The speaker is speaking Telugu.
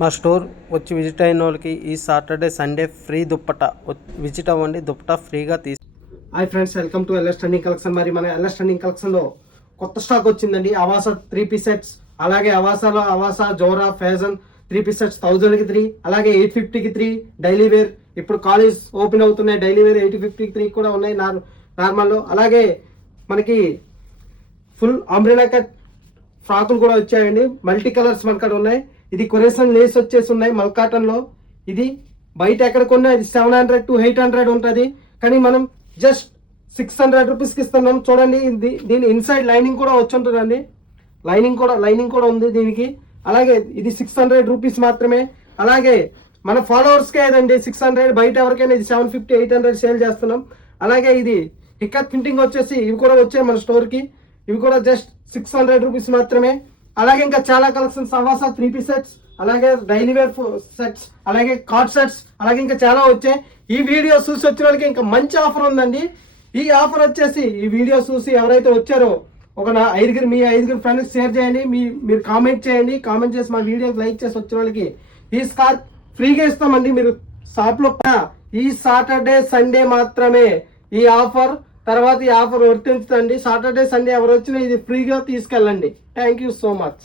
మా స్టోర్ వచ్చి విజిట్ అయిన వాళ్ళకి ఈ Saturday Sunday free dupatta visit అవ్వండి, దుప్పట ఫ్రీగా hi friends, welcome to LS trending collection. మరి మన ఎల్ఎస్ ట్రెండింగ్ కలెక్షన్లో కొత్త స్టాక్ వచ్చిందండి. అవాసా 3-piece సెట్స్, అలాగే అవాసా జోరా ఫ్యాషన్ 3-piece సెట్స్ 1000కి 3, అలాగే 850కి 3 డైలీ వేర్. ఇప్పుడు కాలేజ్ ఓపెన్ అవుతున్నాయి, డైలీ వేర్ 850కి 3 కూడా ఉన్నాయి నార్మల్లో. అలాగే మనకి ఫుల్ అంబ్రెలా కట్ ఫ్రాకులు కూడా వచ్చాయండి. మల్టీ కలర్స్ మనకాడ ఉన్నాయి. ఇది కొరేషన్ లేస్ వచ్చేసి ఉన్నాయి మల్కాటన్ లో. ఇది బయట ఎక్కడ కొన్నా ఇది 700 to 800 ఉంటుంది, కానీ మనం జస్ట్ 600 రూపీస్కి ఇస్తున్నాం. చూడండి, దీని ఇన్సైడ్ లైనింగ్ కూడా వచ్చి ఉంటుందండి. లైనింగ్ కూడా ఉంది దీనికి. అలాగే ఇది 600 రూపీస్ మాత్రమే. అలాగే మన ఫాలోవర్స్కే ఏదండి 600, బయట ఎవరికైనా ఇది 750, 800 సేల్ చేస్తున్నాం. అలాగే ఇది హిక్కత్ ప్రింటింగ్ వచ్చేసి ఇవి కూడా వచ్చాయి మన స్టోర్కి. ఇవి కూడా జస్ట్ 600 రూపీస్ మాత్రమే. అలాగే ఇంకా చాలా కలెక్షన్స్, అవాసా 3-piece సెట్స్, అలాగే డైలీ వేర్ సెట్స్, అలాగే కార్డ్ సెట్స్, అలాగే ఇంకా చాలా వచ్చాయి. ఈ వీడియో చూసి వచ్చిన వాళ్ళకి ఇంకా మంచి ఆఫర్ ఉందండి. ఈ ఆఫర్ వచ్చేసి ఈ వీడియో చూసి ఎవరైతే వచ్చారో మీ 5 ఫ్రెండ్స్ షేర్ చేయండి. మీరు కామెంట్ చేయండి. కామెంట్ చేసి మా వీడియోకి లైక్ చేసి వచ్చిన వాళ్ళకి ఈ స్కార్ఫ్ ఫ్రీగా ఇస్తామండి. మీరు షాప్లో ఈ సాటర్డే సండే మాత్రమే ఈ ఆఫర్. తర్వాత ఈ ఆఫర్ వర్తించండి. సాటర్డే సండే ఎవరు వచ్చినా ఇది ఫ్రీగా తీసుకెళ్ళండి. Thank you so much.